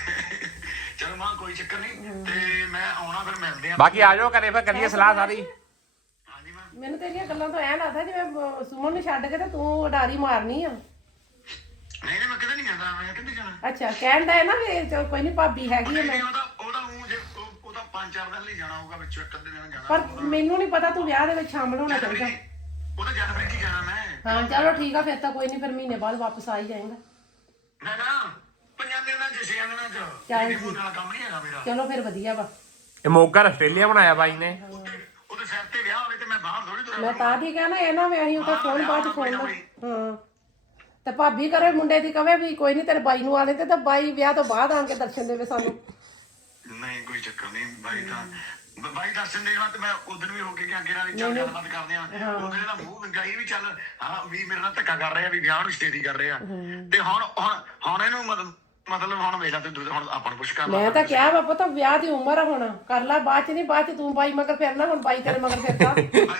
Speaker 1: ਚਲੋ ਮਾਂ ਕੋਈ ਚੱਕਰ ਨਹੀਂ, ਤੇ ਮੈਂ ਆਉਣਾ ਫਿਰ ਮਿਲਦੇ ਆ।
Speaker 6: ਬਾਕੀ ਆ ਜਾਓ ਘਰੇ ਫਿਰ ਕਰੀਏ ਸਲਾਹ ਸਾਰੀ।
Speaker 1: ਹਾਂਜੀ ਮਾਂ।
Speaker 2: ਮੈਨੂੰ ਤੇਰੀਆਂ ਗੱਲਾਂ ਤੋਂ ਐਂ ਲੱਗਦਾ ਜਿਵੇਂ ਸੁਮਨ ਨੂੰ ਛੱਡ ਕੇ ਤੇ ਤੂੰ ਉਡਾਰੀ ਮਾਰਨੀ ਆ।
Speaker 1: ਨਹੀਂ ਮੈਂ ਕਿਤੇ ਨਹੀਂ ਜਾਂਦਾ, ਮੈਂ ਕਿੱਥੇ ਜਾਣਾ।
Speaker 2: ਅੱਛਾ ਕਹਿਣ ਦਾ ਹੈ ਨਾ ਵੀ ਚਲ ਕੋਈ ਨਹੀਂ ਭਾਬੀ ਹੈਗੀ ਆ ਮੈਂ।
Speaker 1: ਉਹਦਾ ਮੂੰਹ ਜੇ ਉਹਦਾ 5-4 ਦਿਨ ਲਈ ਜਾਣਾ ਹੋਊਗਾ, ਵਿੱਚੋਂ ਇੱਕ ਅੱਧੇ ਦਿਨ ਜਾਣਾ।
Speaker 2: ਪਰ ਮੈਨੂੰ ਨਹੀਂ ਪਤਾ ਤੂੰ ਵਿਆਹ ਦੇ ਵਿੱਚ ਸ਼ਾਮਲ ਹੋਣਾ ਚਾਹੀਦਾ।
Speaker 1: ਉਹਦਾ ਜਨਵਰੀ ਕੀ ਜਾਣਾ ਮੈਂ।
Speaker 2: ਹਾਂ ਚਲੋ ਠੀਕ ਆ, ਫਿਰ ਤਾਂ ਕੋਈ ਨਹੀਂ, ਫਿਰ ਮਹੀਨੇ ਬਾਅਦ ਵਾਪਸ ਆ ਹੀ ਜਾਏਗਾ।
Speaker 1: ਨਾ 5 ਦਿਨਾਂ ਚ 6 ਦਿਨਾਂ ਚ
Speaker 2: ਚੱਲ
Speaker 1: ਇਹ ਨਾਲ ਕੰਮ ਨਹੀਂ ਹੈਗਾ ਮੇਰਾ।
Speaker 2: ਚਲੋ ਫਿਰ ਵਧੀਆ ਵਾ।
Speaker 6: ਇਹ ਮੋਗਾ ਆਸਟ੍ਰੇਲੀਆ ਬਣਾਇਆ ਬਾਈ ਨੇ।
Speaker 1: ਉਹਦੇ ਸਿਰ ਤੇ ਵਿਆਹ ਹੋਵੇ ਤੇ ਮੈਂ ਬਾਹਰ ਥੋੜੀ ਤੁਰਾਂ।
Speaker 2: ਮੈਂ ਤਾਂ ਹੀ ਕਹਿਣਾ ਇਹ ਨਾ ਵੀ ਅਸੀਂ ਉਹਦਾ ਫੋਨ ਬਾਅਦ ਚ ਫੋਨ ਹਾਂ ਤੇ ਭਾਬੀ ਕਰੇ ਮੁੰਡੇ ਦੀ ਕਵੇ ਵੀ ਕੋਈ ਨਹੀਂ ਤੇਰੇ ਬਾਈ ਨੂੰ ਆਲੇ ਤੇ ਤਾਂ ਬਾਈ ਵਿਆਹ ਤੋਂ ਬਾਅਦ ਆਣ ਕੇ ਦਰਸ਼ਨ ਦੇਵੇ ਸਾਨੂੰ।
Speaker 1: ਨਹੀਂ ਕੋਈ ਚੱਕਰ ਨਹੀਂ, ਬਾਈ ਦਰਸ਼ਨ ਦੇਣਾ ਤੇ ਮੈਂ ਉਦੋਂ ਵੀ ਹੋ ਕੇ ਅੱਗੇ ਨਾਲ ਚੱਲ ਗੱਲਬਾਤ ਕਰਦੇ ਆ। ਉਹਦੇ ਦਾ ਮੂੰਹ ਵਿੰਗਾਈ ਵੀ ਚੱਲ ਹਾਂ ਵੀ ਮੇਰੇ ਨਾਲ ਧੱਕਾ ਕਰ ਰਿਹਾ, ਵੀ ਵਿਆਹ ਨੂੰ ਸਟੇਡੀ ਕਰ ਰਿਹਾ। ਤੇ ਹੁਣ ਇਹਨੂੰ ਮਤਲਬ ਹੁਣ ਵੇਖ ਲੈ ਤੂੰ, ਹੁਣ ਆਪਾਂ ਨੂੰ ਪੁੱਛ ਕਰ
Speaker 2: ਮੈਂ ਤਾਂ ਕਿਹਾ ਵਾ ਪਤਾ ਵਿਆਹ ਦੀ ਉਮਰ ਆ ਹੁਣ ਕਰ ਲੈ, ਬਾਅਦ ਚ ਨਹੀਂ, ਬਾਅਦ ਚ ਤੂੰ ਬਾਈ ਮਗਰ ਫਿਰਨਾ, ਹੁਣ ਬਾਈ ਤੇਰੇ ਮਗਰ ਫਿਰਦਾ।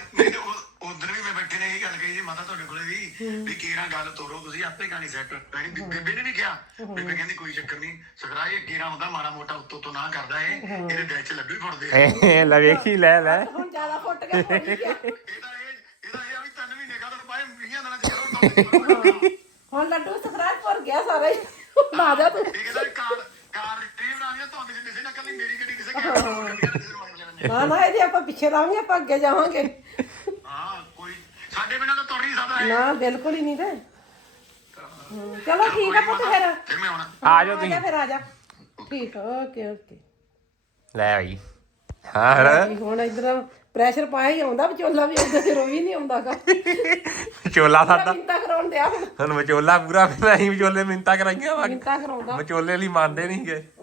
Speaker 1: ਉਧਰ ਵੀ ਮੈਂ ਬੈਠੇ ਨੇ ਇਹ ਗੱਲ ਕਹੀ ਜੀ ਮਾਤਾ ਤੁਹਾਡੇ ਕੋਲੇ ਵੀ ਕੇਰਾ ਗੱਲ ਤੋਰੋ ਤੁਸੀਂ, ਆਪੇ ਗਾਣੀ ਸੈੱਟ। ਬੇਬੇ ਨੇ ਵੀ ਕਿਹਾ, ਬੇਬੇ ਕਹਿੰਦੀ ਕੋਈ ਚੱਕਰ ਨਹੀਂ ਸਖਰਾ, ਇਹ ਕੇਰਾ ਹੁੰਦਾ ਮਾੜਾ ਮੋਟਾ ਉੱਤੋਂ ਨਾ ਕਰਦਾ, ਇਹਦੇ ਦਿਲ ਚ ਲੱਡੂ ਹੀ ਫੁੱਟਦੇ ਆ।
Speaker 6: ਲੈ ਵੇਖੀ ਲੈ
Speaker 2: ਹੁਣ ਜ਼ਿਆਦਾ ਫੁੱਟ ਕੇ ਫੁੱਟ ਗਿਆ।
Speaker 1: ਇਹਦਾ ਇਹ ਆ ਵੀ 3 ਮਹੀਨੇ ਕਾਹਦਾ ਪਾਏ 20 ਦਿਨਾਂ ਚ ਕਰੋ।
Speaker 2: ਹੁਣ ਲੱਡੂ ਸਖਰਾਜ ਭਰ ਗਿਆ ਸਾਰਾ ਹੀ। ਆ ਜਾ ਤੂੰ।
Speaker 1: ਇਹ ਕਹਿੰਦਾ ਕਾਰ ਟ੍ਰੀ ਬਣਾਉਣੀ ਆ ਤੁਹਾਨੂੰ ਕਿਸੇ ਨਾਲ ਕੱਲੀ ਮੇਰੀ ਗੱਡੀ ਕਿਸੇ ਕਹਿ
Speaker 2: ਨਾ ਇਹਦੇ ਆਪਾਂ ਪਿੱਛੇ ਰਹਾਂਗੇ, ਆਪਾਂ ਅੱਗੇ ਜਾਵਾਂਗੇ।
Speaker 1: ਹਾਂ ਕੋਈ ਸਾਡੇ ਬਿਨਾਂ ਤਾਂ ਤੁਰ ਨਹੀਂ ਸਕਦਾ ਇਹ।
Speaker 2: ਨਾ ਬਿਲਕੁਲ ਹੀ ਨਹੀਂ ਤੇ। ਚਲੋ ਠੀਕ ਆ ਪੁੱਤ ਫਿਰ
Speaker 1: ਫਿਰ ਮੈਂ ਆਉਣਾ।
Speaker 6: ਆ ਜਾਓ ਤੁਸੀਂ।
Speaker 2: ਫਿਰ ਆ ਜਾ। ਠੀਕ ਓਕੇ
Speaker 6: ਲੈ ਬਾਈ। ਹਾਂ
Speaker 2: ਹੁਣ ਇਧਰ ਪ੍ਰੈਸ਼ਰ ਪਾਇਆ ਹੀ ਆਉਂਦਾ, ਵਿਚੋਲਾ ਵੀ ਆਉਂਦਾ ਤੇ ਰੋਵੀ ਨਹੀਂ ਆਉਂਦਾਗਾ।
Speaker 6: ਵਿਚੋਲਾ ਸਾਡਾ
Speaker 2: ਮਿੰਤਾ ਕਰਾਉਣ ਦਿਆ ਹੁਣ।
Speaker 6: ਹੁਣ ਵਿਚੋਲਾ ਪੂਰਾ, ਫਿਰ ਅਸੀਂ ਵਿਚੋਲੇ ਮਿੰਤਾ ਕਰਾਈਆਂ ਵਾ।
Speaker 2: ਮਿੰਤਾ ਕਰਾਉਂਦਾ
Speaker 6: ਵਿਚੋਲੇ ਲਈ ਮੰਨਦੇ ਨਹੀਂਗੇ।